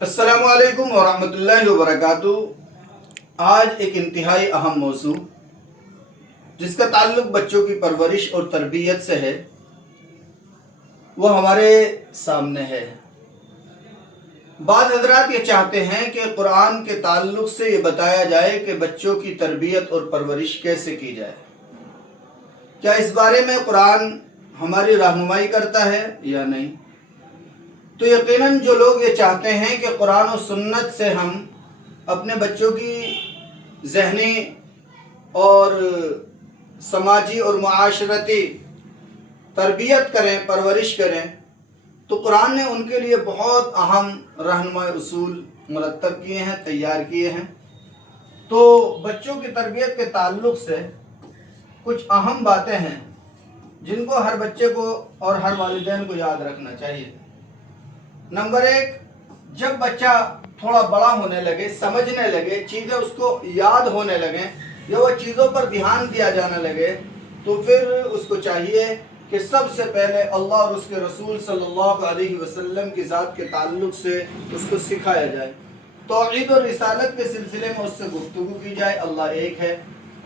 السلام علیکم ورحمۃ اللہ وبرکاتہ۔ آج ایک انتہائی اہم موضوع جس کا تعلق بچوں کی پرورش اور تربیت سے ہے وہ ہمارے سامنے ہے۔ بعض حضرات یہ چاہتے ہیں کہ قرآن کے تعلق سے یہ بتایا جائے کہ بچوں کی تربیت اور پرورش کیسے کی جائے۔ کیا اس بارے میں قرآن ہماری رہنمائی کرتا ہے یا نہیں؟ تو یقیناً جو لوگ یہ چاہتے ہیں کہ قرآن و سنت سے ہم اپنے بچوں کی ذہنی اور سماجی اور معاشرتی تربیت کریں، پرورش کریں، تو قرآن نے ان کے لیے بہت اہم رہنمائی اصول مرتب کیے ہیں، تیار کیے ہیں۔ تو بچوں کی تربیت کے تعلق سے کچھ اہم باتیں ہیں جن کو ہر بچے کو اور ہر والدین کو یاد رکھنا چاہیے۔ نمبر 1، جب بچہ تھوڑا بڑا ہونے لگے، سمجھنے لگے، چیزیں اس کو یاد ہونے لگیں یا وہ چیزوں پر دھیان دیا جانے لگے، تو پھر اس کو چاہیے کہ سب سے پہلے اللہ اور اس کے رسول صلی اللہ علیہ وسلم کی ذات کے تعلق سے اس کو سکھایا جائے۔ توحید اور رسالت کے سلسلے میں اس سے گفتگو کی جائے، اللہ ایک ہے،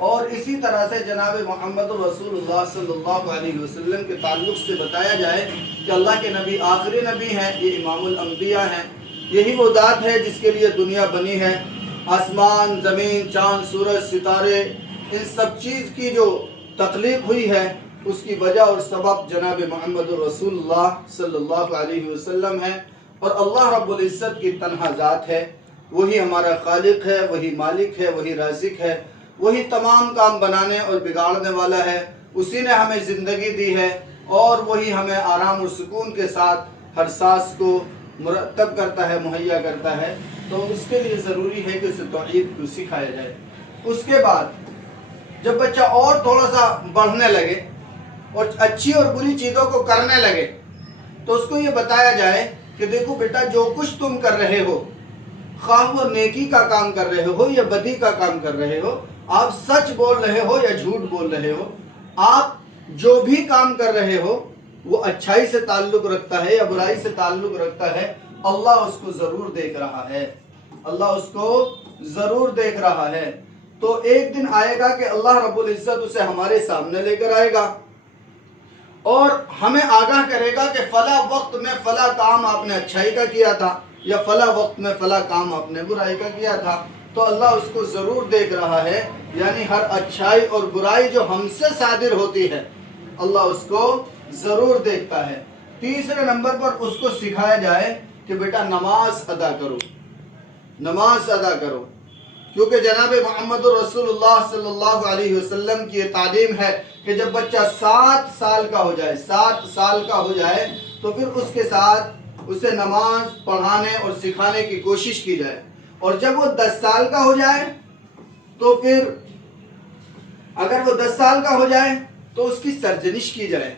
اور اسی طرح سے جناب محمد رسول اللہ صلی اللہ علیہ وسلم کے تعلق سے بتایا جائے کہ اللہ کے نبی آخری نبی ہیں، یہ امام الانبیاء ہیں، یہی وہ ذات ہے جس کے لیے دنیا بنی ہے۔ آسمان، زمین، چاند، سورج، ستارے، ان سب چیز کی جو تخلیق ہوئی ہے اس کی وجہ اور سبب جناب محمد رسول اللہ صلی اللہ علیہ وسلم ہے، اور اللہ رب العزت کی تنہا ذات ہے۔ وہی ہمارا خالق ہے، وہی مالک ہے، وہی رازق ہے، وہی تمام کام بنانے اور بگاڑنے والا ہے۔ اسی نے ہمیں زندگی دی ہے اور وہی ہمیں آرام اور سکون کے ساتھ ہر سانس کو مرتب کرتا ہے، مہیا کرتا ہے۔ تو اس کے لیے ضروری ہے کہ اسے توحید کو سکھایا جائے۔ اس کے بعد جب بچہ اور تھوڑا سا بڑھنے لگے اور اچھی اور بری چیزوں کو کرنے لگے تو اس کو یہ بتایا جائے کہ دیکھو بیٹا، جو کچھ تم کر رہے ہو، خواہ وہ نیکی کا کام کر رہے ہو یا بدی کا کام کر رہے ہو، آپ سچ بول رہے ہو یا جھوٹ بول رہے ہو، آپ جو بھی کام کر رہے ہو وہ اچھائی سے تعلق رکھتا ہے یا برائی سے تعلق رکھتا ہے، اللہ اس کو ضرور دیکھ رہا ہے، اللہ اس کو ضرور دیکھ رہا ہے۔ تو ایک دن آئے گا کہ اللہ رب العزت اسے ہمارے سامنے لے کر آئے گا اور ہمیں آگاہ کرے گا کہ فلاں وقت میں فلاں کام آپ نے اچھائی کا کیا تھا یا فلاں وقت میں فلاں کام آپ نے برائی کا کیا تھا۔ تو اللہ اس کو ضرور دیکھ رہا ہے، یعنی ہر اچھائی اور برائی جو ہم سے صادر ہوتی ہے اللہ اس کو ضرور دیکھتا ہے۔ تیسرے نمبر پر اس کو سکھایا جائے کہ بیٹا نماز ادا کرو، نماز ادا کرو، کیونکہ جناب محمد رسول اللہ صلی اللہ علیہ وسلم کی یہ تعلیم ہے کہ جب بچہ 7 سال کا ہو جائے، 7 سال کا ہو جائے تو پھر اس کے ساتھ اسے نماز پڑھانے اور سکھانے کی کوشش کی جائے، اور جب وہ 10 سال کا ہو جائے تو پھر اگر وہ 10 سال کا ہو جائے تو اس کی سرزنش کی جائے،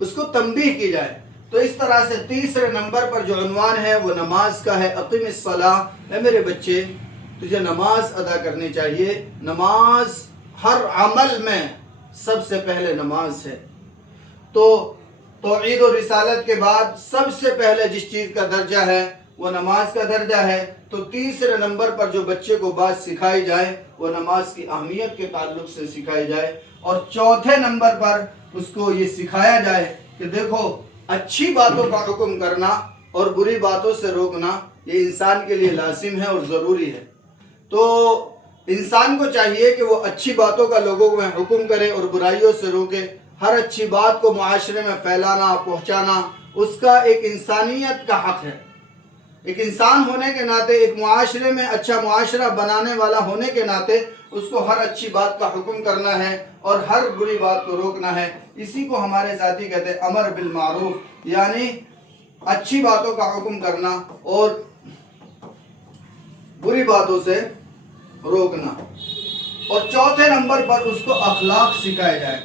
اس کو تنبیہ کی جائے۔ تو اس طرح سے تیسرے نمبر پر جو عنوان ہے وہ نماز کا ہے۔ اقیم الصلاۃ، اے میرے بچے تجھے نماز ادا کرنی چاہیے۔ نماز ہر عمل میں سب سے پہلے نماز ہے۔ تو توحید و رسالت کے بعد سب سے پہلے جس چیز کا درجہ ہے وہ نماز کا درجہ ہے۔ تو تیسرے نمبر پر جو بچے کو بات سکھائی جائے وہ نماز کی اہمیت کے تعلق سے سکھائی جائے، اور چوتھے نمبر پر اس کو یہ سکھایا جائے کہ دیکھو، اچھی باتوں کا حکم کرنا اور بری باتوں سے روکنا یہ انسان کے لیے لازم ہے اور ضروری ہے۔ تو انسان کو چاہیے کہ وہ اچھی باتوں کا لوگوں میں حکم کرے اور برائیوں سے روکے۔ ہر اچھی بات کو معاشرے میں پھیلانا، پہنچانا اس کا ایک انسانیت کا حق ہے۔ ایک انسان ہونے کے ناطے، ایک معاشرے میں اچھا معاشرہ بنانے والا ہونے کے ناطے اس کو ہر اچھی بات کا حکم کرنا ہے اور ہر بری بات کو روکنا ہے۔ اسی کو ہمارے ذاتی کہتے ہیں امر بالمعروف، یعنی اچھی باتوں کا حکم کرنا اور بری باتوں سے روکنا۔ اور چوتھے نمبر پر اس کو اخلاق سکھائے جائے۔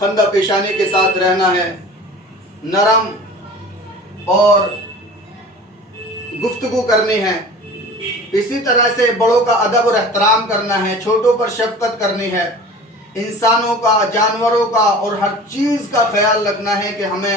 خندہ پیشانی کے ساتھ رہنا ہے، نرم اور گفتگو کرنی ہے، اسی طرح سے بڑوں کا ادب اور احترام کرنا ہے، چھوٹوں پر شفقت کرنی ہے، انسانوں کا، جانوروں کا اور ہر چیز کا خیال رکھنا ہے کہ ہمیں